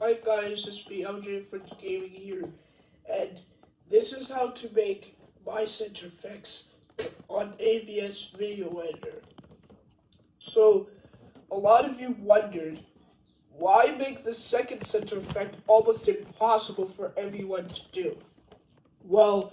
Hi guys, it's me, LJ from Gaming here, and this is how to make my center effects on AVS Video Editor. So, a lot of you wondered, why make the second center effect almost impossible for everyone to do? Well,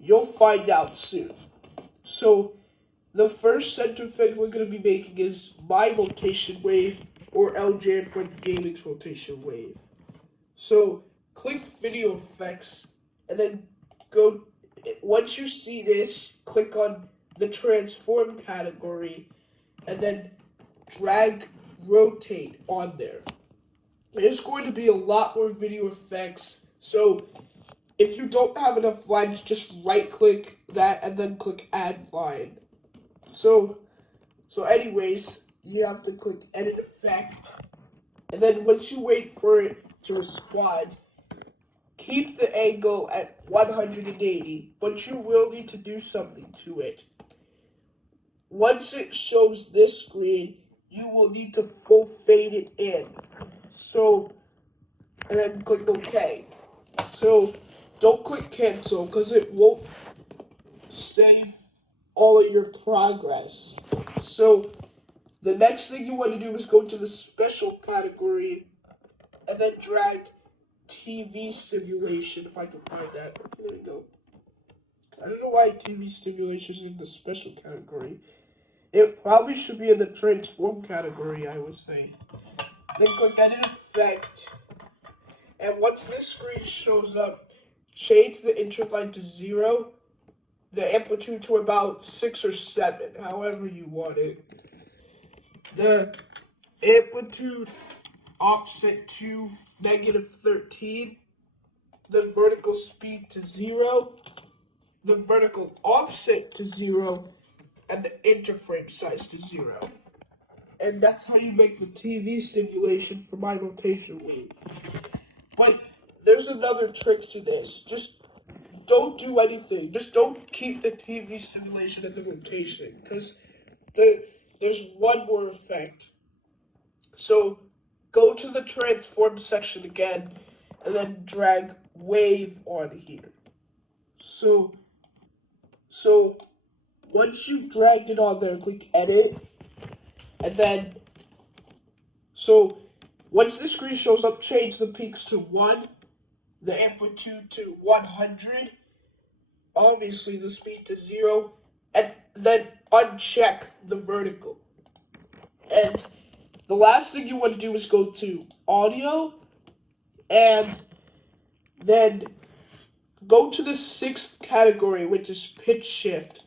you'll find out soon. So, the first center effect we're going to be making is my rotation wave, or LJ for the gaming's rotation wave. So click video effects and then go, once you see this, click on the transform category and then drag rotate on there. There's going to be a lot more video effects, so if you don't have enough lines, just right click that and then click add line. So anyways, you have to click edit effect, and then once you wait for it to respond, keep the angle at 180, but you will need to do something to it. Once it shows this screen, you will need to full fade it in. So, and then click OK. So, don't click cancel because it won't save all of your progress. So, the next thing you want to do is go to the special category and then drag TV simulation, if I can find that. There we go. I don't know why TV simulation is in the special category. It probably should be in the transform category, I would say. Then click edit effect. And once this screen shows up, change the interline to 0, the amplitude to about 6 or 7, however you want it. The amplitude offset to -13, the vertical speed to 0, the vertical offset to 0, and the interframe size to 0. And that's how you make the TV simulation for my rotation wave. But there's another trick to this. Just don't do anything. Just don't keep the TV simulation and the rotation, because there's one more effect. So go to the transform section again, and then drag wave on here. So once you've dragged it on there, click edit, and then once the screen shows up, change the peaks to 1, the amplitude to 100, obviously the speed to 0, and then uncheck the vertical. And the last thing you want to do is go to audio, and then go to the 6th category, which is pitch shift,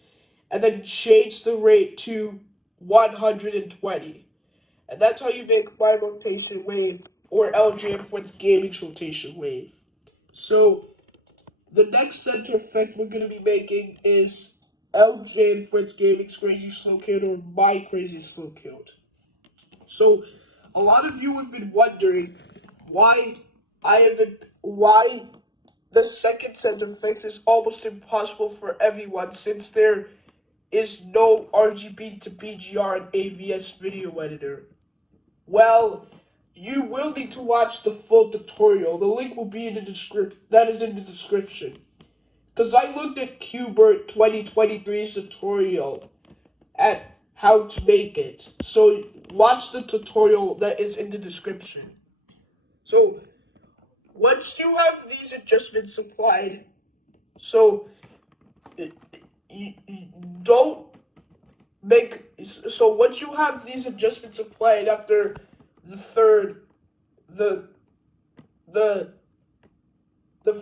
and then change the rate to 120. And that's how you make my rotation wave, or LJM for the gaming's rotation wave. So, the next center effect we're going to be making is LJM for its gaming's crazy slow count, or my crazy slow count. So, a lot of you have been wondering why the second center effect is almost impossible for everyone, since there is no RGB to BGR and AVS video editor. Well, you will need to watch the full tutorial. The link will be in the description. Because I looked at Qbert 2023's tutorial at how to make it. So watch the tutorial that is in the description. So once you have these adjustments applied, so once you have these adjustments applied after the third, the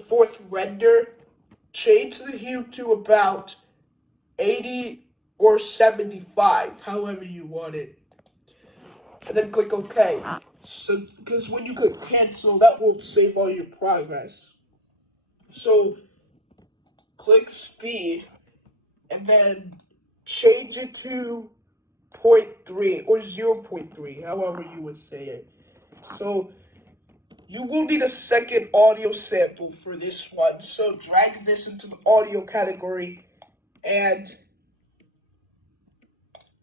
fourth render, change the hue to about 80 or 75, however you want it, and then click OK. So, because when you click cancel, that won't save all your progress. So, click speed, and then change it to 0.3 or 0.3, however you would say it. So, you will need a second audio sample for this one. So, drag this into the audio category, and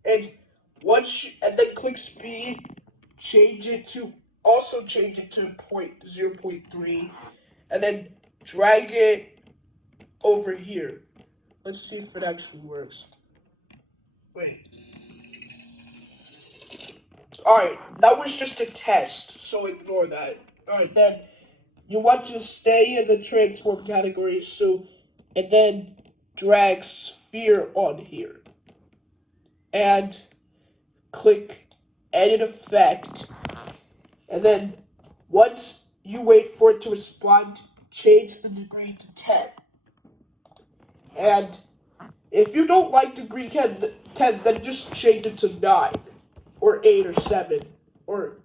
then click speed, change it to also change it to 0.3, and then drag it over here. Let's see if it actually works. Wait. Alright, that was just a test, so ignore that. Alright, then you want to stay in the transform category, and then drag sphere on here. And click edit effect. And then once you wait for it to respond, change the degree to 10. And if you don't like degree 10, then just change it to 9 or 8 or 7. Or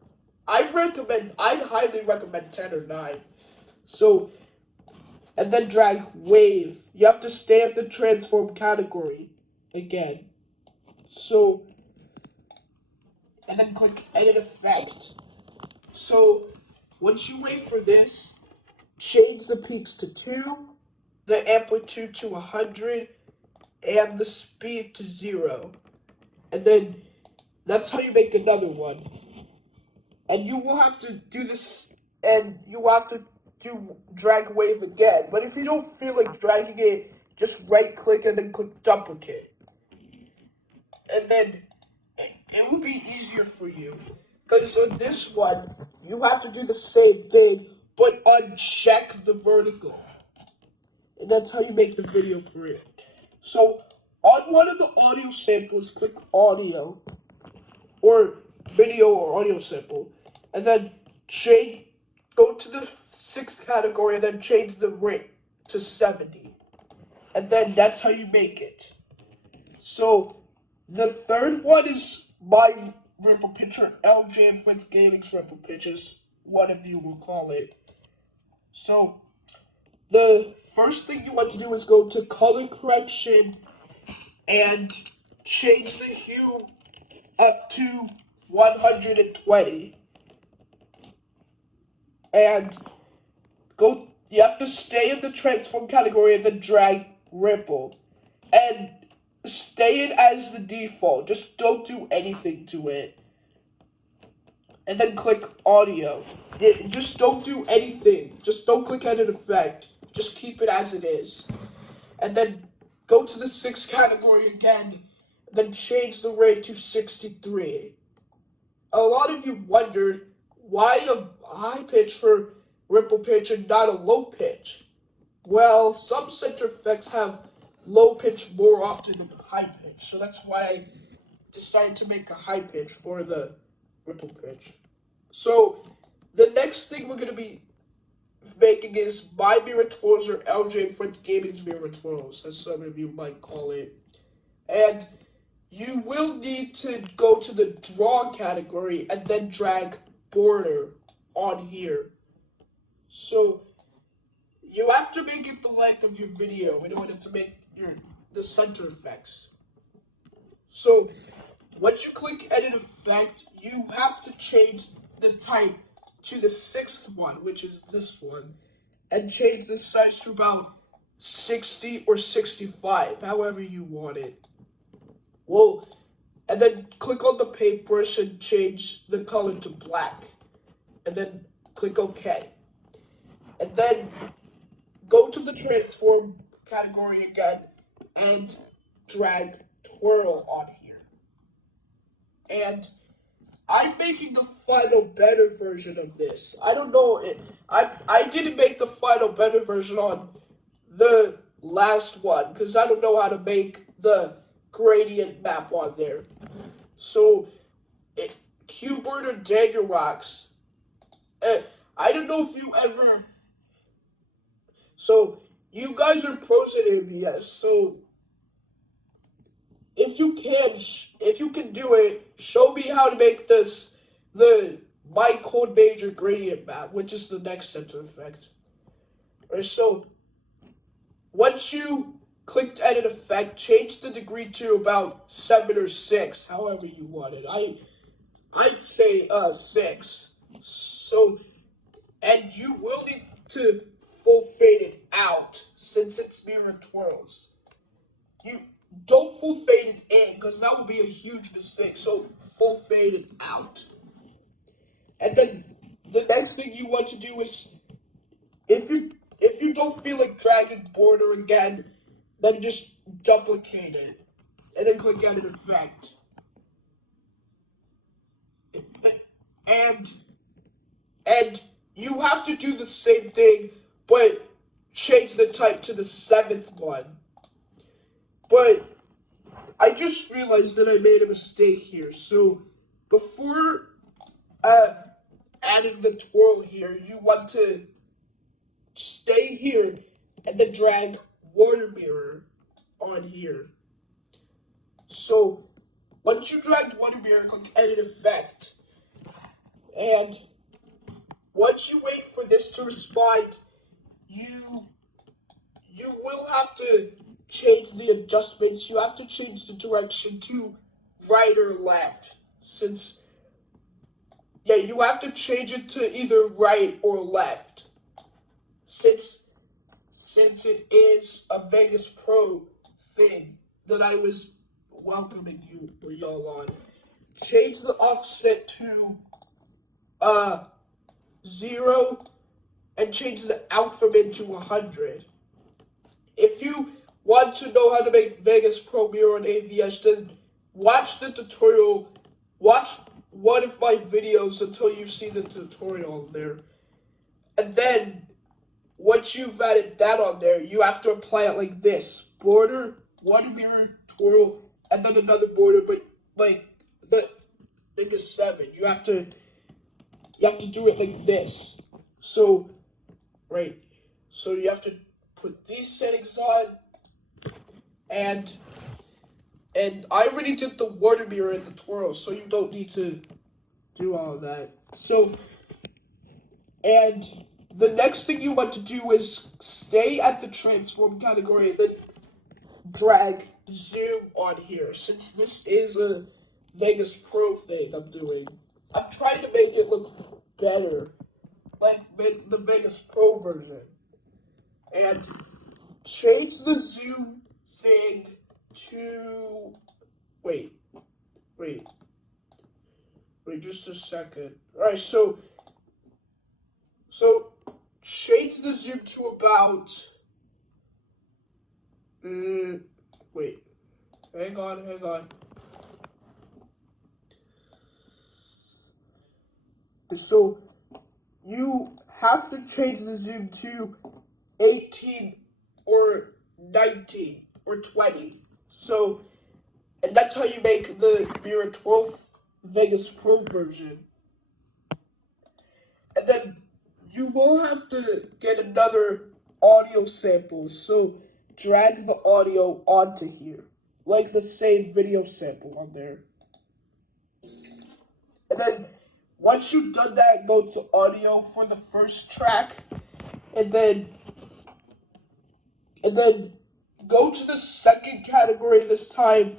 I'd highly recommend 10 or 9. So, and then drag wave. You have to stay at the transform category again. So, and then click edit effect. So, once you wait for this, change the peaks to 2, the amplitude to 100, and the speed to 0. And then, that's how you make another one. And you will have to do this, and you will have to do drag wave again. But if you don't feel like dragging it, just right click and then click duplicate. And then it will be easier for you. Because on this one, you have to do the same thing, but uncheck the vertical. And that's how you make the video for it. So, on one of the audio samples, click audio, or video or audio sample, and then go to the 6th category, and then change the rate to 70. And then that's how you make it. So, the third one is my ripple picture, LJ and Friends Gaming's ripple pictures, one of you will call it. So, the first thing you want to do is go to color correction and change the hue up to 120. And you have to stay in the transform category and then drag ripple. And stay it as the default. Just don't do anything to it. And then click audio. Just don't do anything. Just don't click edit effect. Just keep it as it is. And then go to the 6th category again. And then change the rate to 63. A lot of you wondered why a high pitch for ripple pitch and not a low pitch. Well, some center effects have low pitch more often than high pitch, so that's why I decided to make a high pitch for the ripple pitch. So, the next thing we're going to be making is my mirror twirls, or LJ Friends Gaming's mirror twirls, as some of you might call it. And you will need to go to the draw category and then drag border on here. So, you have to make it the length of your video in order to make the center effects. So, once you click edit effect, you have to change the type to the 6th one, which is this one, and change the size to about 60 or 65, however you want it. Well, and then click on the paintbrush and change the color to black, and then click OK. And then go to the transform category again and drag twirl on here. And I'm making the final better version of this. I don't know, I didn't make the final better version on the last one, because I don't know how to make the gradient map on there. So, Qbert or Daniel Rocks, I don't know if you ever... So, you guys are pros at AVS, so if you can do it, show me how to make the my code major gradient map, which is the next center effect. Alright, so once you clicked edit effect, change the degree to about 7 or 6, however you want it. I'd say 6. So, and you will need to full fade it out, since it's mirror twirls. You don't full fade it in, because that would be a huge mistake, so full fade it out. And then the next thing you want to do is, if you don't feel like dragging border again, then just duplicate it, and then click Edit Effect. And you have to do the same thing, but change the type to the 7th one. But I just realized that I made a mistake here. So before adding the twirl here, you want to stay here and then drag water mirror on here. So once you dragged water mirror, click Edit Effect. And once you wait for this to respond, you will have to change the adjustments. You have to change the direction to right or left. You have to change it to either right or left. Since it is a Vegas Pro thing that I was welcoming y'all on. Change the offset to 0 and change the alphabet to 100. If you want to know how to make Vegas Pro Mirror on AVS, then watch the tutorial. Watch one of my videos until you see the tutorial there. And then, once you've added that on there, you have to apply it like this. Border, water mirror, twirl, and then another border, but like the thing is 7. You have to do it like this. So you have to put these settings on, and I already did the water mirror and the twirl, so you don't need to do all of that. So, and the next thing you want to do is stay at the transform category, then drag zoom on here. Since this is a Vegas Pro thing I'm doing, I'm trying to make it look better, like the Vegas Pro version. And change the zoom thing to, wait, just a second. Alright, so change the zoom to about, hang on. So you have to change the zoom to 18 or 19 or 20. So, and that's how you make the Mirror 12th Vegas Pro version. And then you will have to get another audio sample. So drag the audio onto here, like the same video sample on there. And then once you've done that, go to audio for the first track, and then go to the second category this time,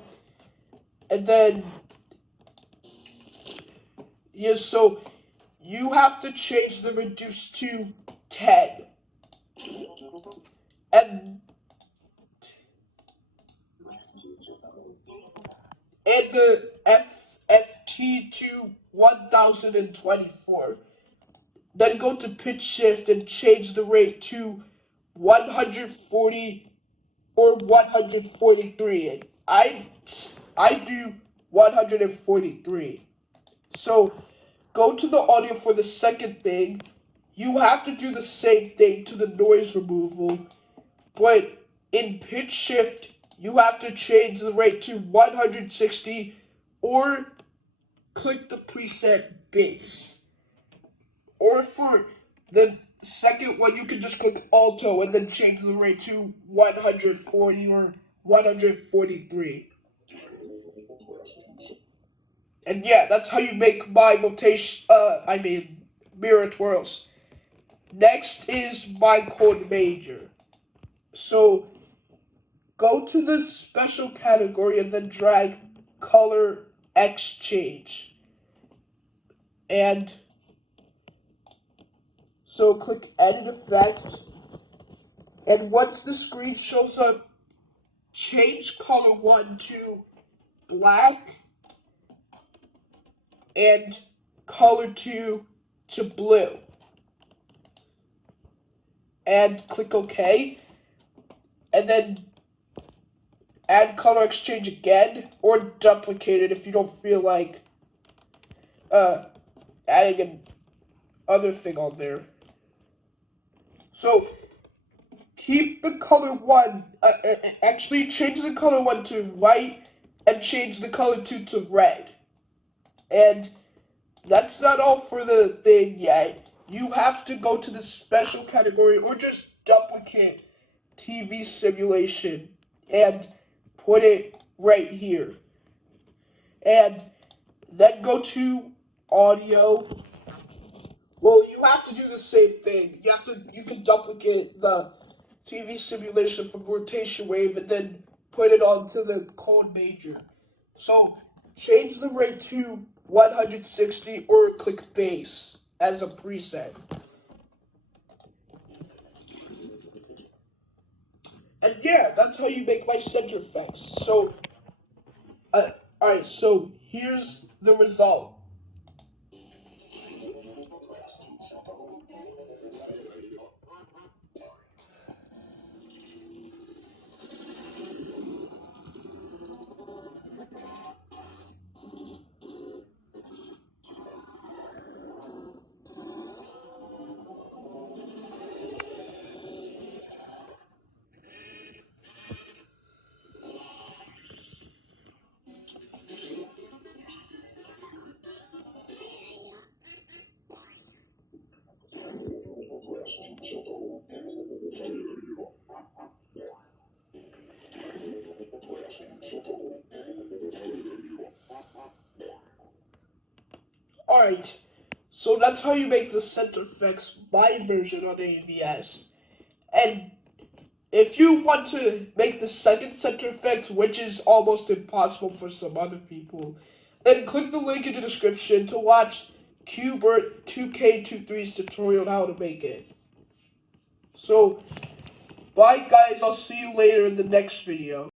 and then so you have to change the reduce to 10, and the FFT to 1024. Then go to pitch shift and change the rate to 140 or 143. And I do 143. So go to the audio for the second thing. You have to do the same thing to the noise removal, but in pitch shift you have to change the rate to 160 or click the preset bass. Or for the second one, you can just click Alto and then change the rate to 140 or 143. And yeah, that's how you make my mirror twirls. Next is my chord major. So go to the special category and then drag color exchange. And so click Edit Effect, and once the screen shows up, change color 1 to black, and color 2 to blue. And click OK. And then add color exchange again, or duplicate it if you don't feel like adding an other thing on there. So keep the color 1, actually change the color 1 to white, and change the color 2 to red. And that's not all for the thing yet. You have to go to the special category, or just duplicate TV simulation, and put it right here. And then go to audio. Well, you have to do the same thing. You can duplicate the TV simulation from rotation wave and then put it onto the code major. So change the rate to 160 or click bass as a preset. And yeah, that's how you make my center effects. So, alright, so here's the result. Alright, so that's how you make the center effects, my version on AVS. And if you want to make the second center effect, which is almost impossible for some other people, then click the link in the description to watch Qbert2K23's tutorial on how to make it. So, bye guys, I'll see you later in the next video.